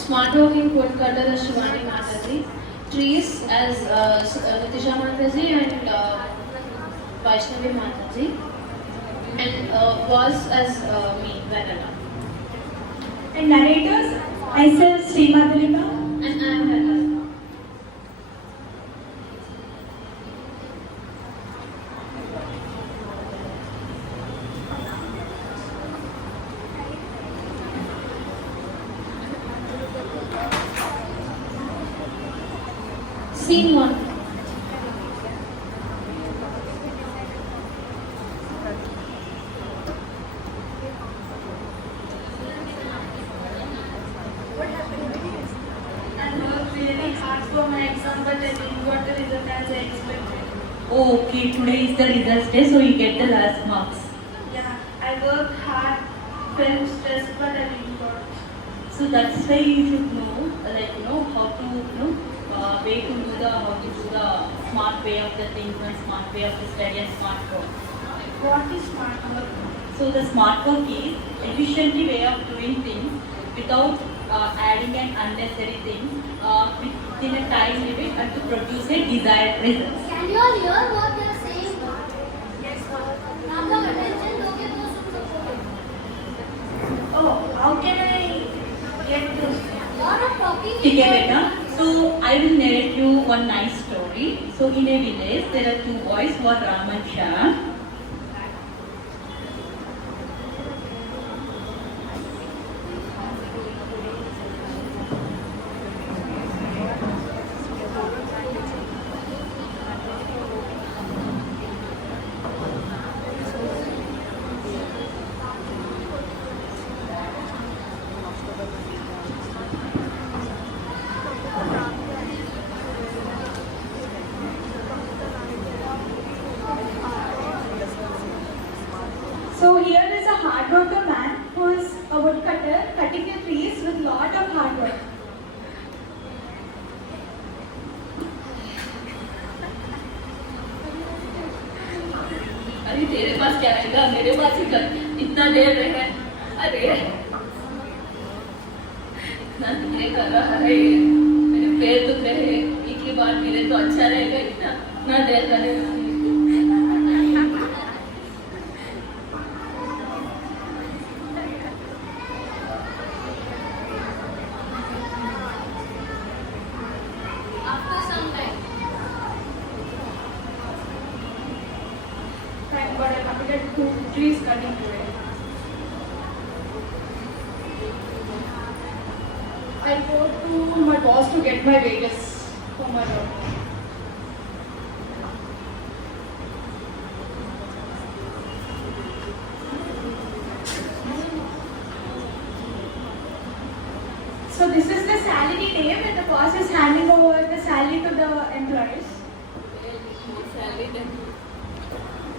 Smart working woodcutter as Shivani Mataji, trees as Nitisha Mataji and Vaishnavi Mataji, and was as me, Vanilla. And narrators, myself, Sri Madhurika. And I am Vanilla. Scene 1. I worked really hard for my exam, but I didn't got the result as I expected. Oh, okay, today is the results day, so you get the last marks. Yeah, I worked hard, felt stressed, but I didn't got. So that's why you should know, how to, how to do the smart way of the things and smart way of the study and smart work. What is smart work? So the smart work is efficiently way of doing things without adding an unnecessary thing within a time limit and to produce a desired result. Can you all hear what they are saying? Yes, sir. आप लोग attention दोगे तो सुन सकोगे. Oh, how can I get this? Lot of talking. ठीक है बेटा. So I will narrate you one nice story. So in a village there are two boys who are Ram and Shyam. So here is a hard worker man who is a woodcutter cutting the trees with lot of hard work. अरे तेरे पास क्या रहेगा, मेरे पास ही कर. इतना देर रहे. अरे इतना देर कर रहा है ये. मेरे पैर दुख रहे हैं. एक ही बार मिले तो अच्छा रहेगा. इतना देर करेगा. After some time. Thank God I completed 2 trees cutting today. I go to my boss to get my wages for my work. So this is the salary day when the boss is handing over the salary to the employees. More salary than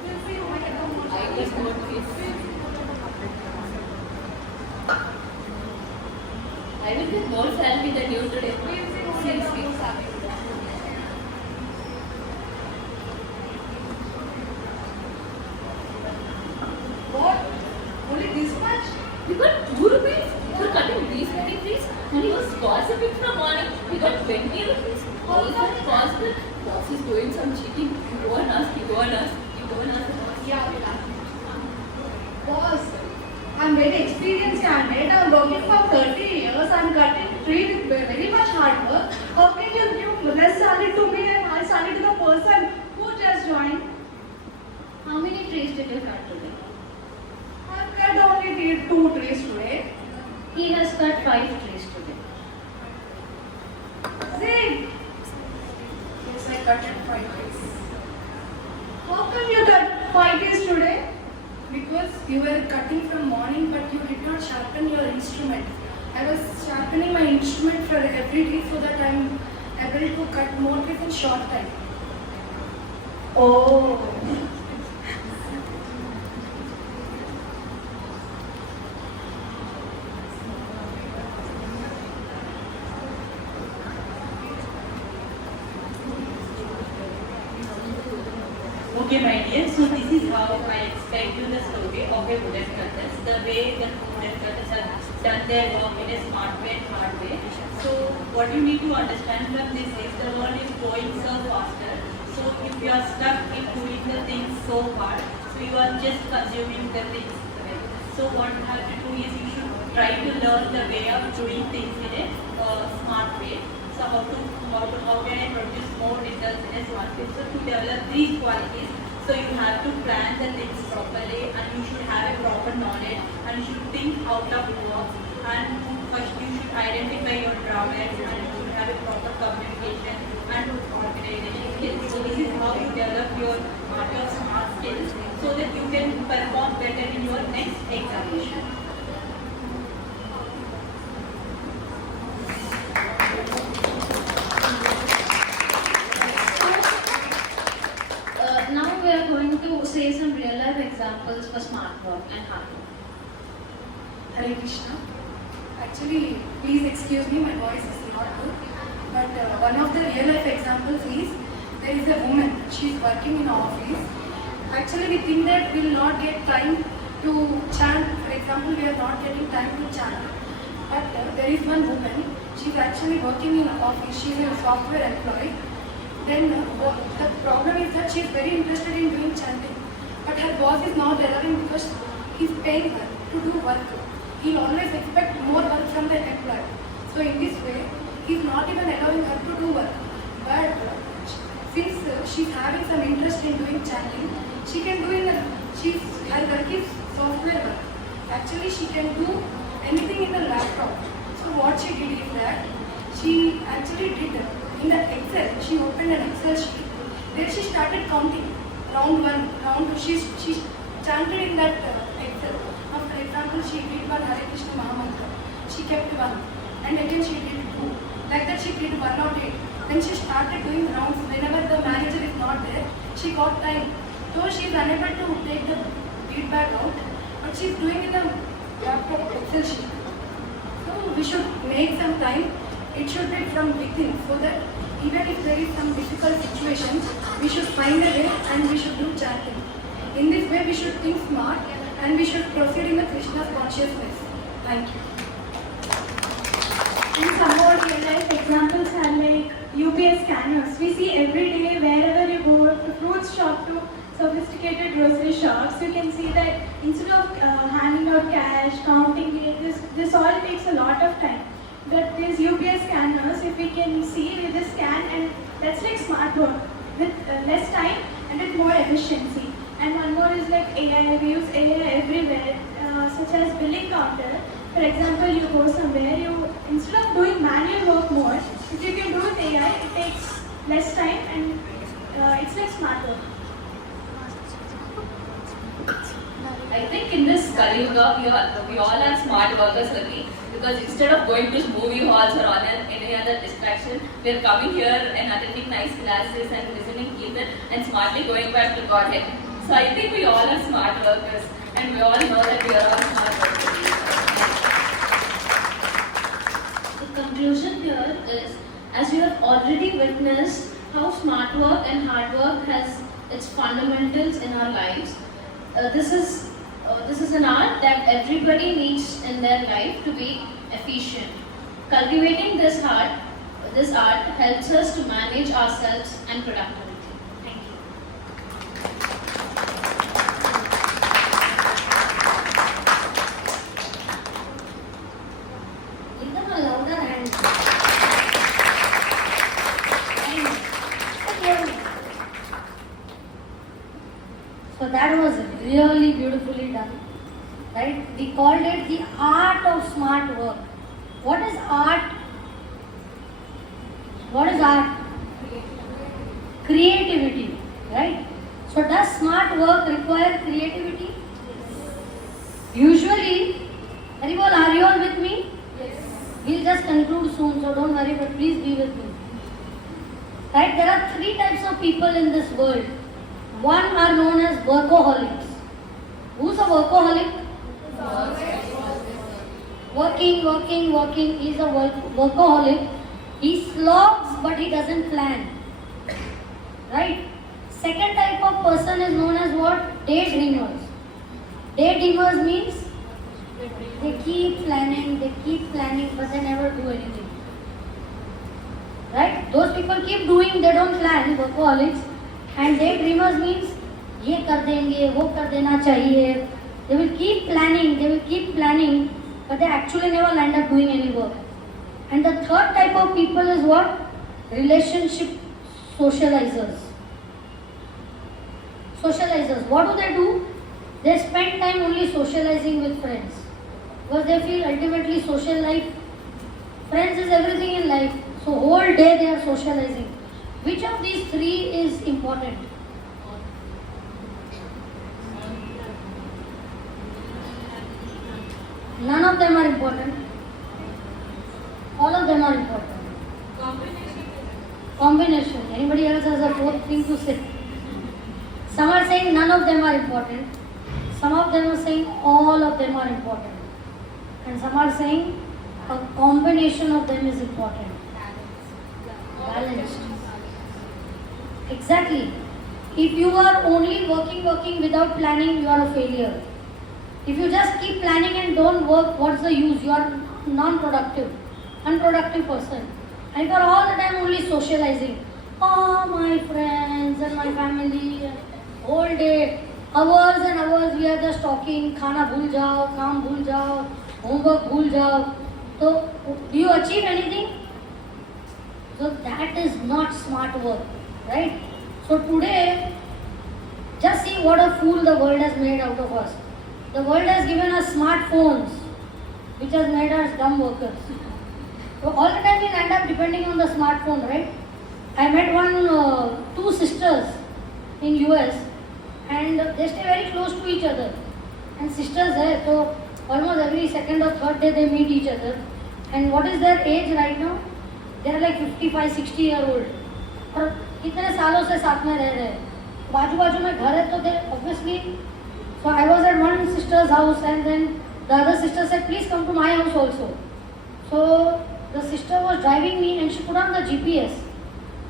We'll see what I come out. I guess more fees. I will get more salary than you today. Since we What? Only this much? You got 2 rupees for cutting these many trees, and he was gossiping from morning. He got 20 rupees. How is that possible? Boss is doing some cheating. You go and ask. You go and ask. You go and ask the boss. Yeah, we'll ask. Boss, I'm very experienced candidate. I'm working for 30 years. I'm cutting tree with very much hard work. How can you give less salary to me and high salary to the person who just joined? How many trees did you cut today? I've cut only 2 trees today. He has cut 5 trees today. See? Yes, I cut 5 trees. How come you cut 5 trees today? Because you were cutting from morning but you did not sharpen your instrument. I was sharpening my instrument for every tree so that I am able to cut more trees in short time. Oh. Okay, my dear. So this is how I explain you the story of a wooden cutters. The way the wooden cutters have done their work in a smart way and hard way. what you need to understand from this is the world is going so faster. So if you are stuck in doing the things so hard, so you are just consuming the things. Right? So what you have to do is you should try to learn the way of doing things in a smart way. So how can I produce more results in a smart way? So to develop these qualities, so you have to plan the things properly, and you should have a proper knowledge, and you should think out of the box. And first you should identify your drawbacks, and you should have a proper communication and organization skills. So this is how you develop your smart skills, so that you can perform better in your next examination. Now we are going to say some real life examples for smart work and hard work. Hare Krishna. Actually, please excuse me, my voice is not good. But one of the real life examples is there is a woman, she is working in an office. Actually, we think that we will not get time to chant. For example, we are not getting time to chant. But there is one woman, she is actually working in an office, she is a software employee. Then the problem is that she is very interested in doing chanting. But her boss is not allowing because he is paying her to do work. He'll always expect more work from the employee. So in this way, he's not even allowing her to do work. But since she's having some interest in doing chanting, she can do her work is software work. Actually, she can do anything in the laptop. So what she did is that she actually did in the Excel. She opened an Excel sheet. Then she started counting. Round 1, round 2. She chanted in that Excel. Now, for example, she did one Hare Krishna Mahamantra. She kept 1. And again she did 2. Like that she did 108. Then she started doing rounds. Whenever the manager is not there, she got time. Though she is unable to take the feedback out, but she is doing in the laptop Excel sheet. So we should make some time. It should be from within, so that even if there is some difficult situations, we should find a way and we should do chanting. In this way, we should think smart and we should proceed in the Krishna's consciousness. Thank you. And some more real life examples are like UPS scanners. We see every day wherever you go, to fruit shop to sophisticated grocery shops, you can see that instead of handing out cash, counting it, this all takes a lot of time. But these UPS scanners, if we can see with the scan, and that's like smart work with less time and with more efficiency. And one more is like AI. We use AI everywhere, such as billing counter. For example, you go somewhere, instead of doing manual work more, if you can do with AI, it takes less time and it's like smart work. I think in this Kali Yuga, we all are smart workers, Ravi, because instead of going to movie halls or any other distraction, we are coming here and attending nice classes and listening Kirtan and smartly going back to Godhead. So I think we all are smart workers, and we all know that we are all smart workers. The conclusion here is, as you have already witnessed how smart work and hard work has its fundamentals in our lives, this is an art that everybody needs in their life to be efficient. Cultivating this art helps us to manage ourselves and productivity. Thank you. Give them a louder hand. So that was really beautifully done, right? We called it the art of smart work. What is art? What is art? Creativity, right? So does smart work require creativity? Usually, Haribol, are you all with me? Yes. We'll just conclude soon, so don't worry, but please be with me. Right? There are 3 types of people in this world. One are known as workaholics. Who's a workaholic? Working. He's a workaholic. He slogs, but he doesn't plan. Right? Second type of person is known as what? Daydreamers. Daydreamers means they keep planning, but they never do anything. people keep doing, they don't plan, workaholics. And daydreamers means ये कर देंगे, वो कर देना चाहिए. They will keep planning, but they actually never land up doing any work. And the third type of people is what? Relationship socializers. What do? They spend time only socializing with friends. Because they feel ultimately social life, friends is everything in life. So whole day they are socializing. Which of these three is important? None of them are important. All of them are important. Combination. Anybody else has a fourth thing to say? Some are saying none of them are important. Some of them are saying all of them are important. And some are saying a combination of them is important. Balanced. Exactly. If you are only working without planning, you are a failure. If you just keep planning and don't work, what's the use? You are non-productive, unproductive person. And you are all the time only socializing. Oh, my friends and my family, whole day, hours and hours we are just talking. Khana bhul jao, kaam bhul jao, homework bhul jao. So, do you achieve anything? So that is not smart work, right? So today, just see what a fool the world has made out of us. The world has given us smartphones, which has made us dumb workers. So all the time we end up depending on the smartphone, right? I met two sisters in US, and they stay very close to each other. And sisters hai, so almost every second or third day they meet each other. And what is their age right now? They are like 55, 60-year-old. और कितने सालों से साथ में रह रहे हैं. बाजू में घर है तो they obviously. So I was at one sister's house and then the other sister said, please come to my house also. So the sister was driving me and she put on the GPS.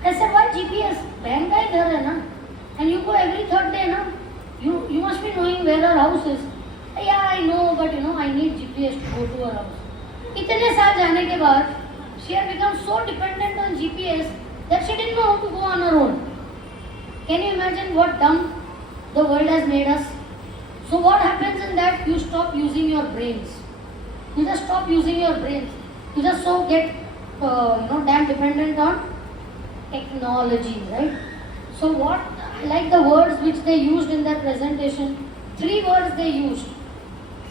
I said, why GPS? बहन का ही घर है ना. And you go every third day ना. You must be knowing where her house is. Yeah, I know, but I need GPS to go to her house. इतने साल जाने के बाद she had become so dependent on GPS that she didn't know how to go on her own. Can you imagine what dumb the world has made us? So what happens in that? You stop using your brains. You just stop using your brains. You just so get damn dependent on technology, right? So what I like the words which they used in their presentation. 3 words they used.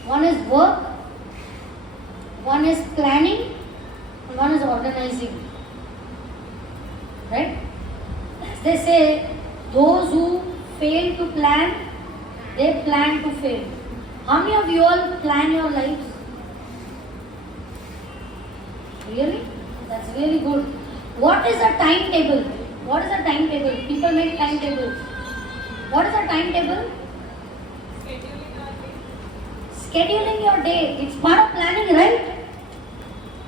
One is work, one is planning, and one is organizing. Right? As they say, those who fail to plan, they plan to fail. How many of you all plan your lives? Really? That's really good. What is a timetable? What is a timetable? People make timetables. What is a timetable? Scheduling your day. It's part of planning, right?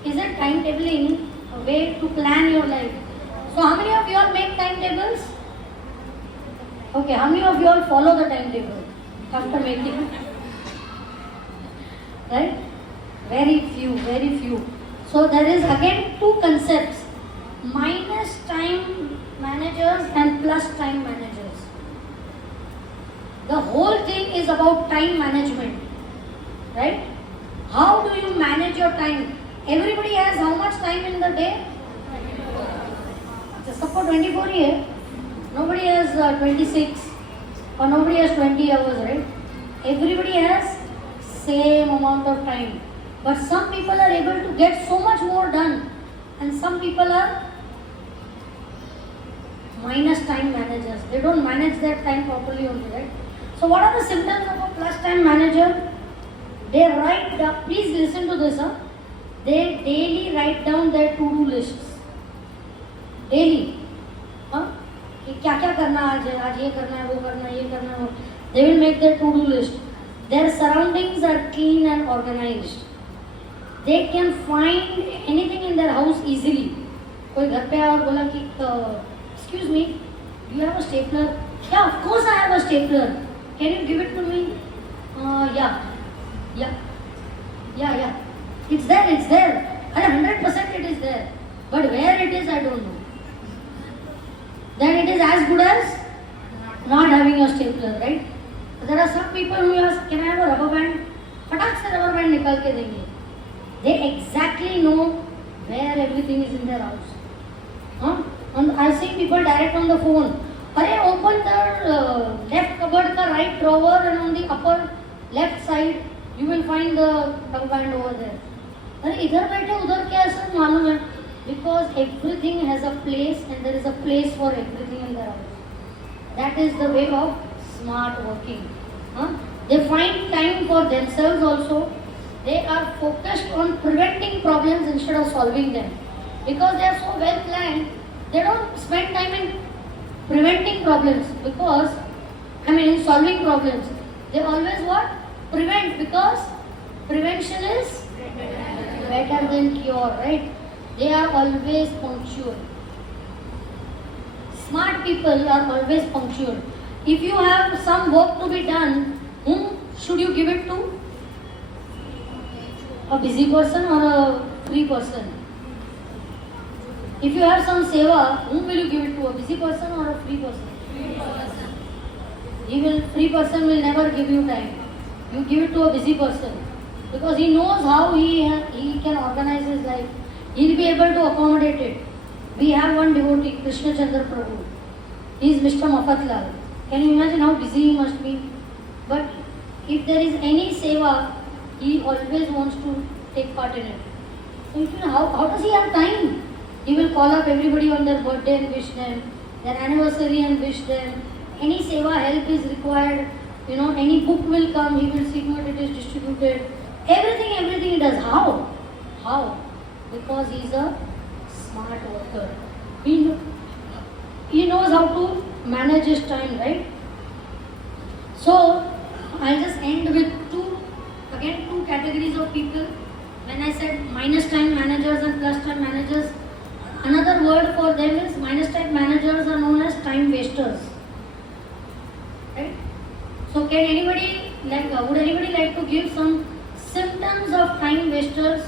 Is it timetabling a way to plan your life? So how many of you all make timetables? Okay, how many of you all follow the timetable after making? Right? Very few. So there is again 2 concepts. Minus time managers and plus time managers. The whole thing is about time management. Right? How do you manage your time? Everybody has how much time in the day? Just for 24 years. Nobody has 26 or nobody has 20 hours, right? Everybody has same amount of time. But some people are able to get so much more done and some people are minus time managers. They don't manage their time properly only, right? So what are the symptoms of a plus time manager? They write down, please listen to this, they daily write down their to-do lists. Daily. कि क्या क्या करना आज है, आज ये करना है, वो करना है, ये करना है. They will make their to-do list. Their surroundings are clean and organized. They can find anything in their house easily. कोई घर पे आया और बोला कि excuse me, do you have a stapler? Yeah, of course I have a stapler. Can you give it to me? Yeah. It's there. 100% it is there. But where it is, I don't know. then it is as good as not having a stapler, right? There are some people who ask, can I have a rubber band? फटाक से rubber band निकाल के देंगे. They exactly know where everything is in their house. I've seen people direct on the phone. अरे open the left cupboard का right drawer and on the upper left side you will find the rubber band over there. अरे इधर बैठे उधर क्या है सब मालूम है? Because everything has a place and there is a place for everything in their house. That is the way of smart working. They find time for themselves also. They are focused on preventing problems instead of solving them. Because they are so well planned, they don't spend time in preventing problems in solving problems. They always what? Prevent, because prevention is better than cure, right? They are always punctual. Smart people are always punctual. If you have some work to be done, whom should you give it to? A busy person or a free person? If you have some seva, whom will you give it to? A busy person or a free person? Free person will never give you time. You give it to a busy person because he knows how he can organize his life. He will be able to accommodate it. We have one devotee, Krishna Chandra Prabhu. He is Mr. Mafatlal. Can you imagine how busy he must be? But if there is any seva, he always wants to take part in it. So how does he have time? He will call up everybody on their birthday and wish them, their anniversary and wish them. Any seva help is required. Any book will come, he will see what it is distributed. Everything he does. How? Because he is a smart worker. He knows how to manage his time, right? So, I'll just end with two categories of people. When I said minus time managers and plus time managers, another word for them is minus time managers are known as time wasters. Right? So, would anybody like to give some symptoms of time wasters?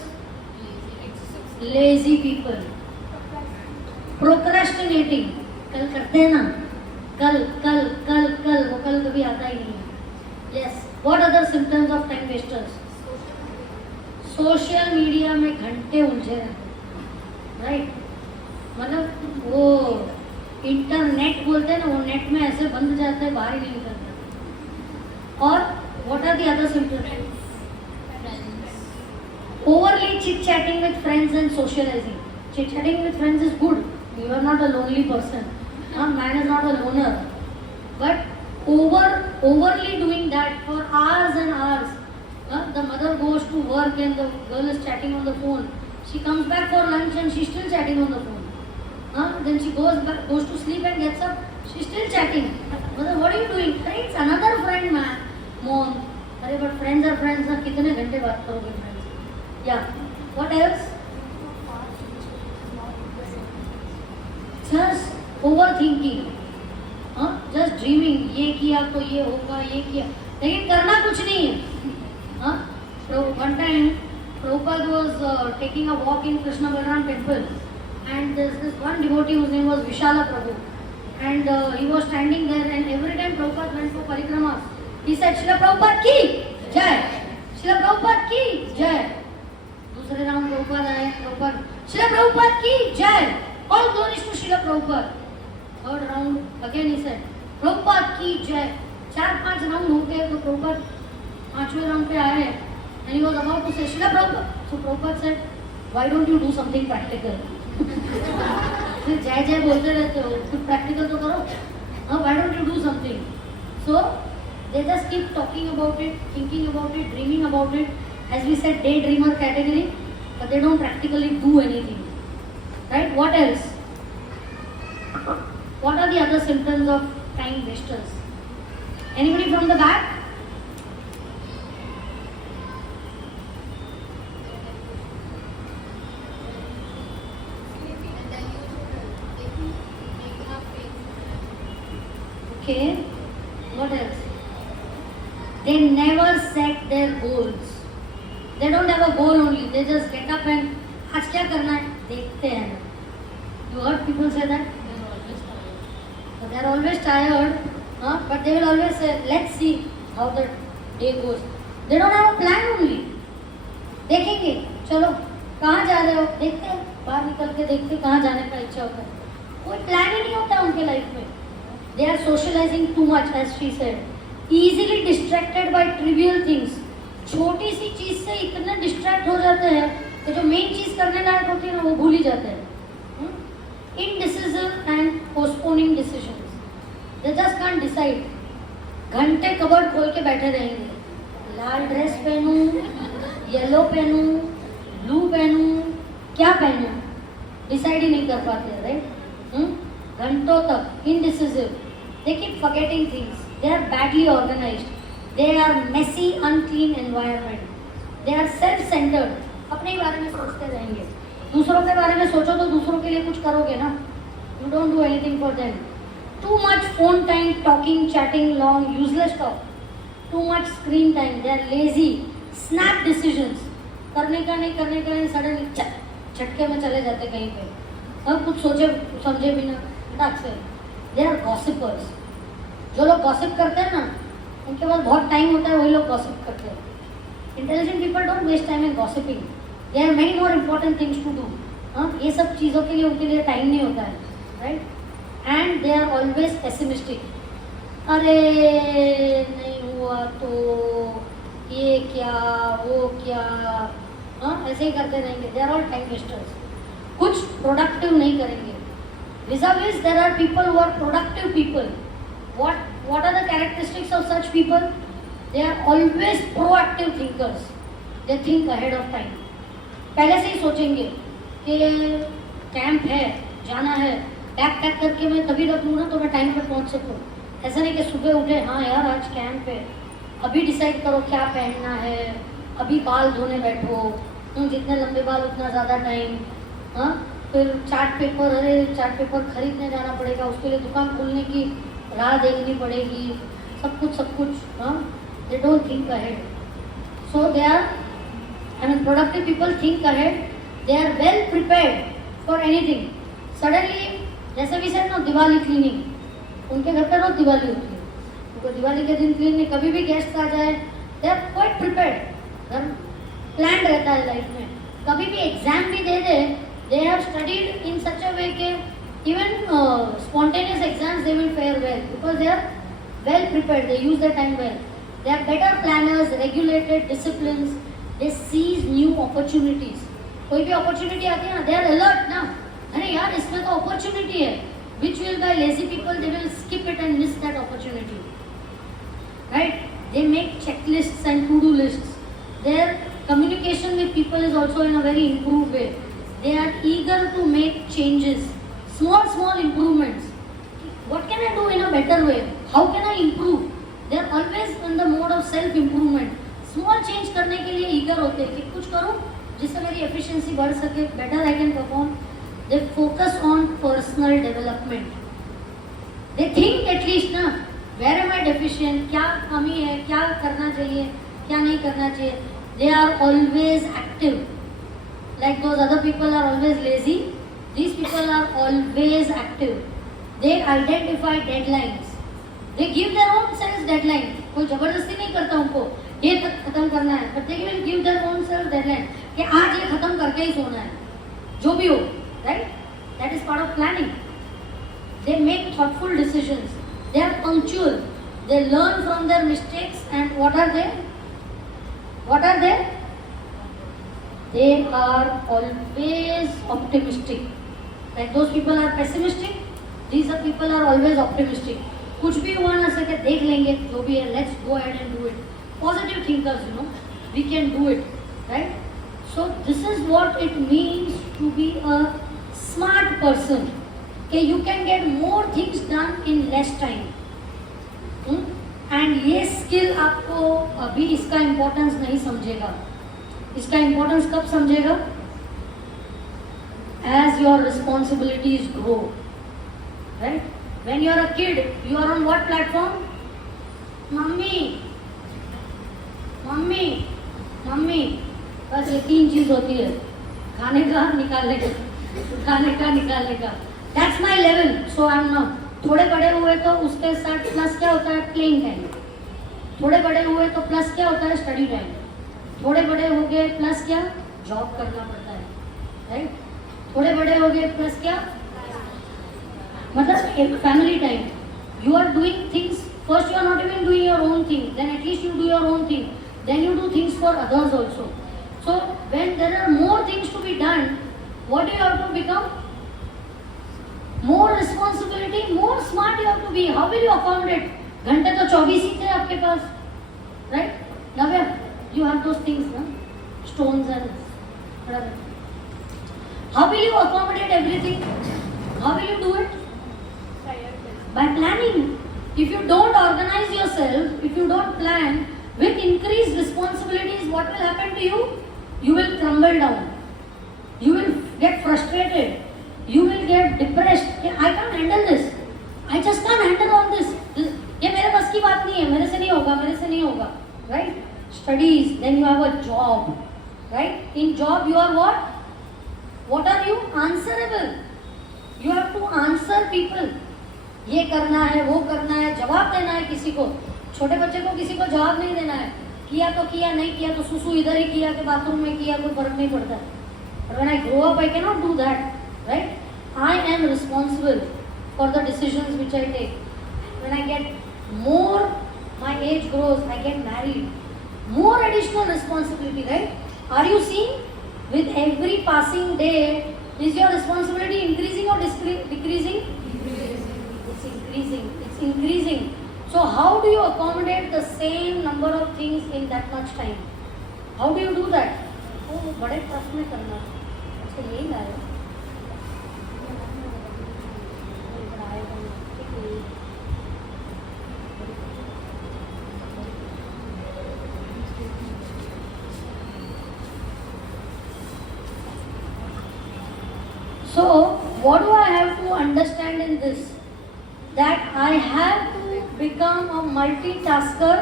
Lazy people. Procrastinating. कल करते हैं ना, कल वो कल कभी आता ही नहीं है. Yes. What other symptoms of time wasters? Social media में घंटे उलझे रहते, राइट? मतलब वो इंटरनेट बोलते हैं ना, वो नेट में ऐसे बंद जाते हैं, बाहर ही नहीं निकलते. और what are the other symptoms? Overly chit-chatting with friends and socializing. Chit-chatting with friends is good. You are not a lonely person. Man is not a loner. But overly doing that for hours and hours. The mother goes to work and the girl is chatting on the phone. She comes back for lunch and she's still chatting on the phone. Then she goes to sleep and gets up. She's still chatting. Mother, what are you doing? It's another friend, man. Mom. But friends are friends. कितने घंटे बात करोगे friends? Yeah. What else? Just overthinking. Just dreaming. ये किया तो ये होगा, ये किया. लेकिन करना कुछ नहीं है. So one time, Prabhupada was taking a walk in Krishna Balaram temple, and there's this one devotee whose name was Vishala Prabhu, and he was standing there, and every time Prabhupada went for parikramas, he said, Srila Prabhupada ki jai, Srila Prabhupada ki jai. दूसरे round Prabhupada आए, Prabhupada, Srila Prabhupada ki jai, all glories to Srila Prabhupada. Third round again he said, Prabhupada ki jai. 4-5 round हो गए तो Prabhupada 5वें round पे आए, and he was about to say Srila Prabhupada. So Prabhupada said, why don't you do something practical? फिर जय बोलते रहते हो, कुछ practical तो करो. Why don't you do something? So they just keep talking about it, thinking about it, dreaming about it. As we said, daydreamer category, but they don't practically do anything. Right? What else? What are the other symptoms of time wasters? Anybody from the back? Okay. What else? They never set their goals. They don't have a goal only. They just get up and आज क्या करना है देखते हैं. You heard people say that? They are always tired, but they will always say, let's see how the day goes. They don't have a plan only. देखेंगे, चलो कहाँ जा रहे हो, देखते हैं, बाहर निकल के देखते कहाँ जाने का इच्छा होता है. कोई प्लान ही नहीं होता उनके लाइफ में. They are socializing too much, as she said. Easily distracted by trivial things. छोटी सी चीज से इतने डिस्ट्रैक्ट हो जाते हैं कि जो मेन चीज करने लायक होती है ना वो भूल ही जाते हैं. Indecisive and postponing decisions. They just can't decide. घंटे कबर्ड खोल के बैठे रहेंगे. लाल ड्रेस पहनूं, येलो पहनूं, ब्लू पहनूं, क्या पहनूं, डिसाइड ही नहीं कर पाते, राइट? घंटों तक indecisive. They keep forgetting things. They are badly organized. They are messy, unclean environment. They are self-centered. अपने ही बारे में सोचते रहेंगे. दूसरों के बारे में सोचो तो दूसरों के लिए कुछ करोगे ना. You don't do anything for them. Too much phone time, talking, chatting, long, useless talk. Too much screen time. They are lazy. Snap decisions. करने का नहीं सडनली झटके में चले जाते कहीं पे. और कुछ सोचे समझे भी ना फटाक से. They are gossipers. जो लोग गॉसिप करते हैं ना उनके पास बहुत टाइम होता है, वही लोग गॉसिप करते हैं. Intelligent people don't waste time in gossiping. There are many more important things to do. ये सब चीज़ों के लिए उनके लिए टाइम नहीं होता है, right? And they are always pessimistic. अरे नहीं हुआ तो ये क्या वो क्या, ऐसे ही करते रहेंगे. They are all time wasters. कुछ प्रोडक्टिव नहीं करेंगे. vis-a-vis there are people who are productive people. What are the characteristics of such people? They are always proactive thinkers. They think ahead of time. पहले से ही सोचेंगे कि camp है, जाना है, पैक करके मैं तभी रख लूँ ना तो मैं टाइम पे पहुँच सकूँ. ऐसा नहीं कि सुबह उठे, हाँ यार आज कैंप है, अभी डिसाइड करो क्या पहनना है, अभी बाल धोने बैठो, जितने लंबे बाल उतना ज़्यादा टाइम. फिर चार्ट पेपर खरीदने जाना पड़ेगा, उसके लिए दुकान खोलने की राह देखनी पड़ेगी, सब कुछ. They don't think ahead. So productive people think ahead. They are well prepared for anything. Suddenly, जैसे भी said ना, दिवाली क्लीनिंग, उनके घर पर रोज दिवाली होती है. उनको दिवाली के दिन क्लीन नहीं, कभी भी गेस्ट आ जाए, they are quite prepared. घर प्लान रहता है लाइफ में. कभी भी एग्जाम भी दे दे, they have studied in such a way कि even spontaneous exams they will fare well because they are well prepared. They use their time well. They are better planners, regulated, disciplines. They seize new opportunities. कोई भी opportunity आती है ना, they are alert ना. अरे यार इसमें तो opportunity है. Which will by lazy people they will skip it and miss that opportunity. Right? They make checklists and to-do lists. Their communication with people is also in a very improved way. They are eager to make changes. Small improvements. What can I do in a better way? How can I improve? They are always in the mode of self-improvement. Small change करने के लिए eager होते हैं कि कुछ करूँ जिससे मेरी efficiency बढ़ सके, better I can perform. They focus on personal development. They think at least ना, where am I deficient? क्या कमी है? क्या करना चाहिए? क्या नहीं करना चाहिए? They are always active. Like those other people are always lazy. These people are always active. They identify deadlines. They give their own self deadline. कोई जबरदस्ती नहीं करता उनको ये तक खत्म करना है, but they will give their own self deadline कि आज ये खत्म करके ही सोना है, जो भी हो, right? That is part of planning. They make thoughtful decisions. They are punctual. They learn from their mistakes and what are they? They are always optimistic. Like those people are pessimistic. These are people are always optimistic. कुछ भी हुआ ना सके देख लेंगे, जो भी है, let's go ahead and do it. Positive thinkers, we can do it, right? So this is what it means to be a smart person. Okay, you can get more things done in less time. And ये skill आपको अभी इसका importance नहीं समझेगा. इसका importance कब समझेगा? As your responsibilities grow, right? When you are a kid, you are on what platform? Mummy. बस ये 3 चीज होती है, खाने का, निकालने का. That's my level. So I'm not थोड़े बड़े हुए तो उसके साथ प्लस क्या होता है, प्लेइंग टाइम. थोड़े बड़े हुए तो प्लस क्या होता है, स्टडी टाइम. थोड़े बड़े हो गए प्लस क्या, जॉब करना पड़ता है, राइट. थोड़े बड़े हो गए प्लस क्या, मतलब एक family time. You are doing things. First you are not even doing your own thing, then at least you do your own thing, then you do things for others also. So when there are more things to be done, what do you have to become? More responsibility, more smart you have to be. How will you accommodate? घंटे तो 24 ही थे आपके पास, right? Navya, you have those things, na? Stones and whatever. How will you accommodate everything? How will you do it? By planning. If you don't organize yourself, if you don't plan, with increased responsibilities, what will happen to you? You will crumble down. You will get frustrated. You will get depressed. I can't handle this. I just can't handle all this. ये मेरे बस की बात नहीं है, मेरे से नहीं होगा, मेरे से नहीं होगा, right? Studies, then you have a job, right? In job you are what? What are you? Answerable. You have to answer people. ये करना है, वो करना है, जवाब देना है किसी को. छोटे बच्चे को किसी को जवाब नहीं देना है. किया तो किया, नहीं किया तो सुसु इधर ही किया कि बाथरूम में किया, कोई फर्क नहीं पड़ता. But when I grow up, I cannot do that, right? I am responsible for the decisions which I take. When I get more, my age grows, I get married, more additional responsibility, right? Are you seeing? With every passing day, is your responsibility increasing or decreasing? It's increasing. It's increasing. So how do you accommodate the same number of things in that much time? How do you do that? Oh, बड़े tough में करना. अच्छा यही ला रहे हो? So what do I have to understand in this? That I have to become a multitasker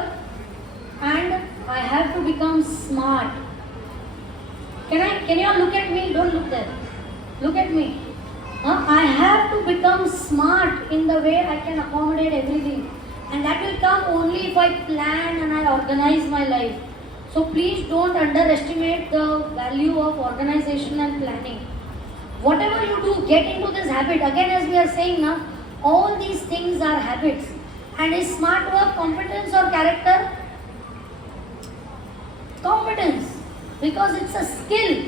and I have to become smart. Can you all look at me? Don't look there. Look at me. I have to become smart in the way I can accommodate everything. And that will come only if I plan and I organize my life. So please don't underestimate the value of organization and planning. Whatever you do, get into this habit. Again, as we are saying now, all these things are habits. And is smart work competence or character? Competence. Because it's a skill.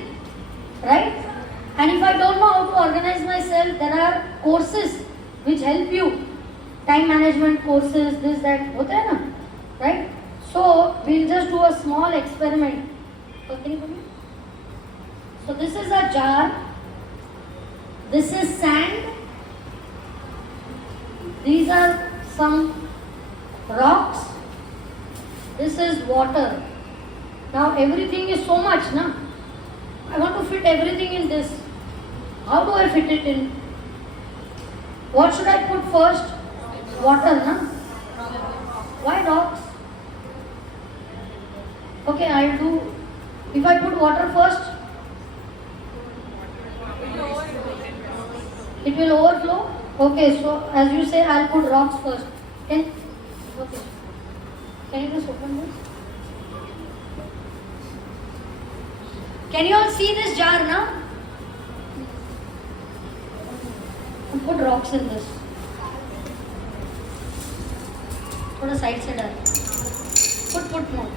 Right? And if I don't know how to organize myself, there are courses which help you. Time management courses, this, that. होते हैं ना? Right? So, we'll just do a small experiment. Can you come here? So, this is a jar. This is sand. These are some rocks. This is water. Now everything is so much, na? I want to fit everything in this. How do I fit it in? What should I put first? Water, na? Why rocks? Okay, I'll do. If I put water first, it will overflow. Okay, so as you say, I'll put rocks first. Okay. Can you just open this? Can you all see this jar now? And put rocks in this. थोड़ा side से डाल. Put more.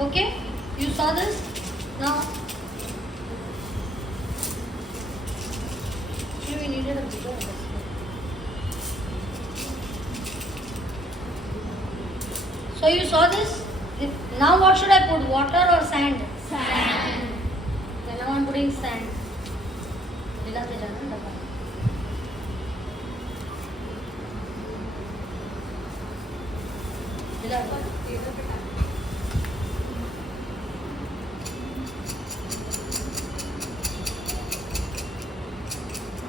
Okay, you saw this? Now, actually we needed a bigger vessel. So you saw this? Now what should I put? Water or sand? Sand. Okay, now I'm putting sand. हिलाते जाना डब्बा. हिला.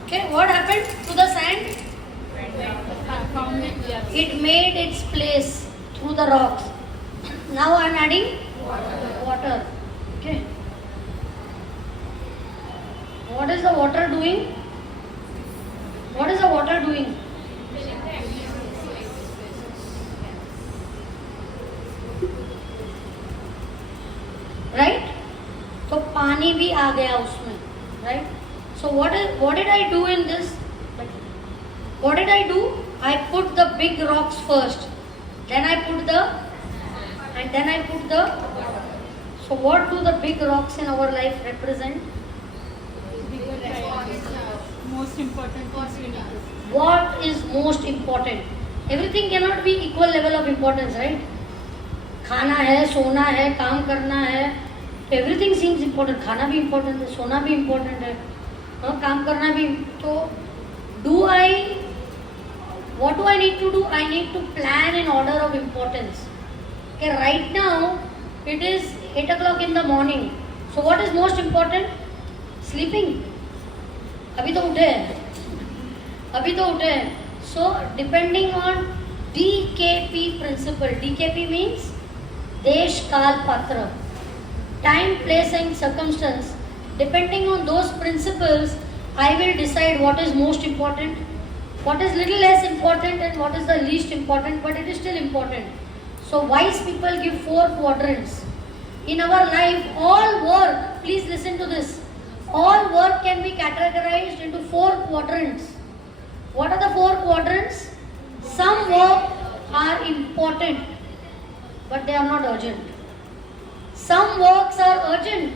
Okay, what happened to the sand? It made its place through the rocks. Now I am adding water. Okay. What is the water doing? What is the water doing? Right? तो पानी भी आ गया उसमें. Right? So what did I do in this? What did I do? I put the big rocks first. Then I put the So what do the big rocks in our life represent? Most important things we need. What is most important? Everything cannot be equal level of importance, right? खाना है, सोना है, काम करना है, तो everything seems important. खाना भी important है, सोना भी important है, काम करना भी. तो what do I need to do? I need to plan in order of importance. Okay, right now it is 8 o'clock in the morning. So what is most important? Sleeping. अभी तो उठे हैं. So depending on DKP principle. DKP means Desh Kal Patra. Time, place and circumstance. Depending on those principles, I will decide what is most important, what is little less important and what is the least important, but it is still important. So wise people give 4 quadrants. In our life, all work, please listen to this, all work can be categorized into 4 quadrants. What are the 4 quadrants? Some work are important, but they are not urgent. Some works are urgent,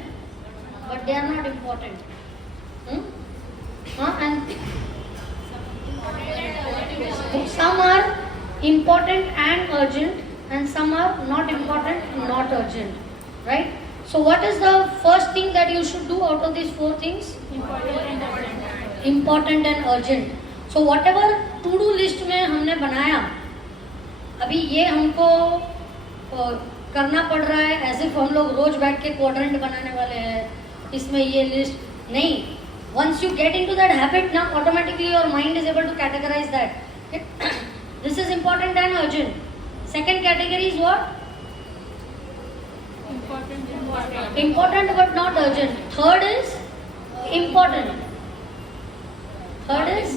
but they are not important. And some are important and urgent, and some are not important, not urgent. Right? So what is the first thing that you should do out of these 4 things? Important and urgent. So whatever to-do list में हमने बनाया, अभी ये हमको करना पड़ रहा है, as if हम लोग रोज बैठ के quadrant बनाने वाले हैं, इसमें ये list नहीं. Once you get into that habit, now automatically your mind is able to categorize that. This is important and urgent. Second category is what? Important but not urgent. Third is important. Third is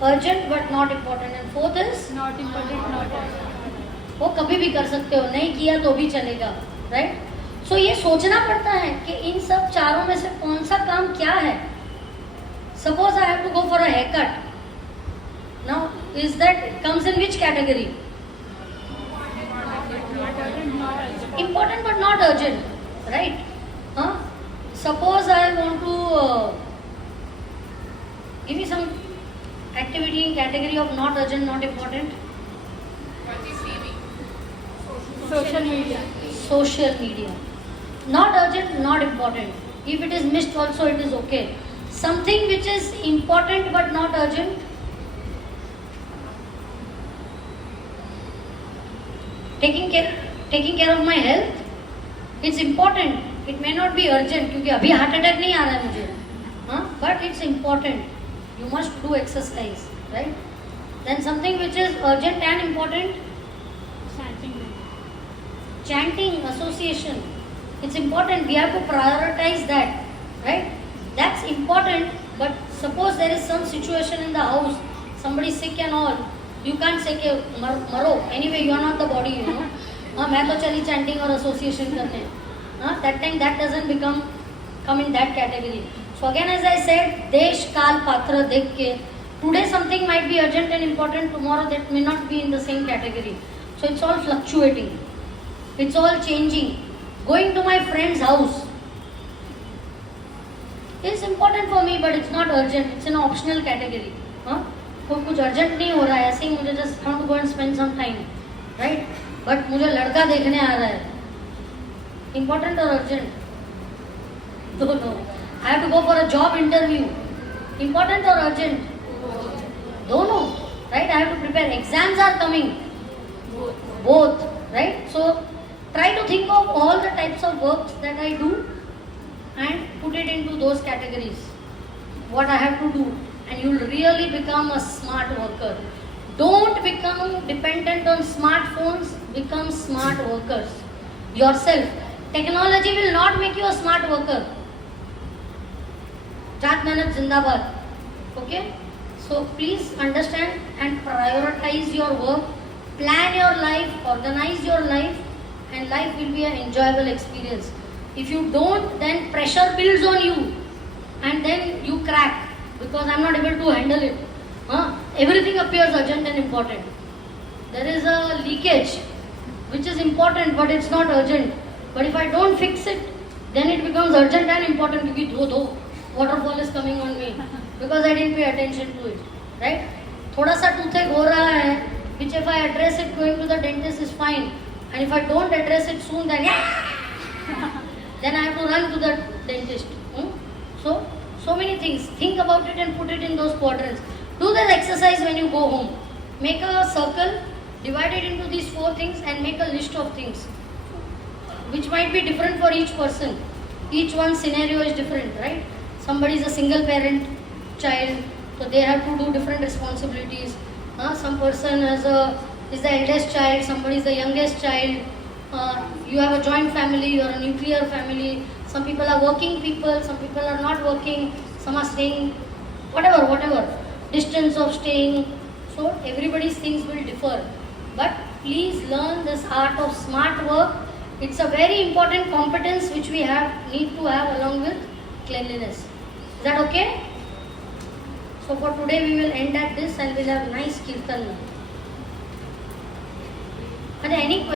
urgent but not important. And fourth is Not important, not urgent. वो कभी भी कर सकते हो, नहीं किया तो भी चलेगा. राइट? सो ये सोचना पड़ता है कि इन सब चारों में से कौन सा काम क्या है. Suppose I have to go for a haircut. Now is that comes in which category? Important but not urgent, right? Suppose I want to give me some activity in category of not urgent, not important. Social media. Social media. Not urgent, not important. If it is missed also it is okay. Something which is important but not urgent. Taking care of my health. It's important. It may not be urgent क्योंकि अभी heart attack नहीं आ रहा है मुझे. But it's important. You must do exercise, right? Then something which is urgent and important. Chanting, association. It's important. We have to prioritize that, right? That's important. But suppose there is some situation in the house, somebody sick and all, you can't say कि मरो. Anyway, you are not the body, you know. मैं तो चली chanting और association करने. That time that doesn't come in that category. So again, as I said, देश काल पात्र देख के, today something might be urgent and important, tomorrow that may not be in the same category. So it's all fluctuating. It's all changing. Going to my friend's house is important for me, but it's not urgent. It's an optional category. कोई कुछ urgent नहीं हो रहा है, ऐसे ही मुझे just want to go and spend some time, right? But मुझे लड़का देखने आ रहा है. Important or urgent? Don't know. I have to go for a job interview. Important or urgent? Don't know, right? I have to prepare. Exams are coming. Both, right? So try to think of all the types of works that I do and put it into those categories. What I have to do, and you'll really become a smart worker. Don't become dependent on smartphones, become smart workers yourself. Technology will not make you a smart worker. Jat Mehnat Zindabad. Okay? So please understand and prioritize your work, plan your life, organize your life, and life will be an enjoyable experience. If you don't, then pressure builds on you and then you crack because I'm not able to handle it. Everything appears urgent and important. There is a leakage which is important but it's not urgent. But if I don't fix it, then it becomes urgent and important because do waterfall is coming on me because I didn't pay attention to it. Right? Thoda sa toothache ho raha hai, which if I address it going to the dentist is fine. And if I don't address it soon, then then I have to run to the dentist. So many things. Think about it and put it in those quadrants. Do this exercise when you go home. Make a circle, divide it into these 4 things and make a list of things which might be different for each person. Each one's scenario is different, right? Somebody is a single parent child, so they have to do different responsibilities. Some person is the eldest child, somebody is the youngest child. You have a joint family, you are a nuclear family. Some people are working people, some people are not working, some are staying, whatever. Distance of staying. So everybody's things will differ. But please learn this art of smart work. It's a very important competence which we need to have along with cleanliness. Is that okay? So for today we will end at this and we'll have nice kirtan. Are there any questions?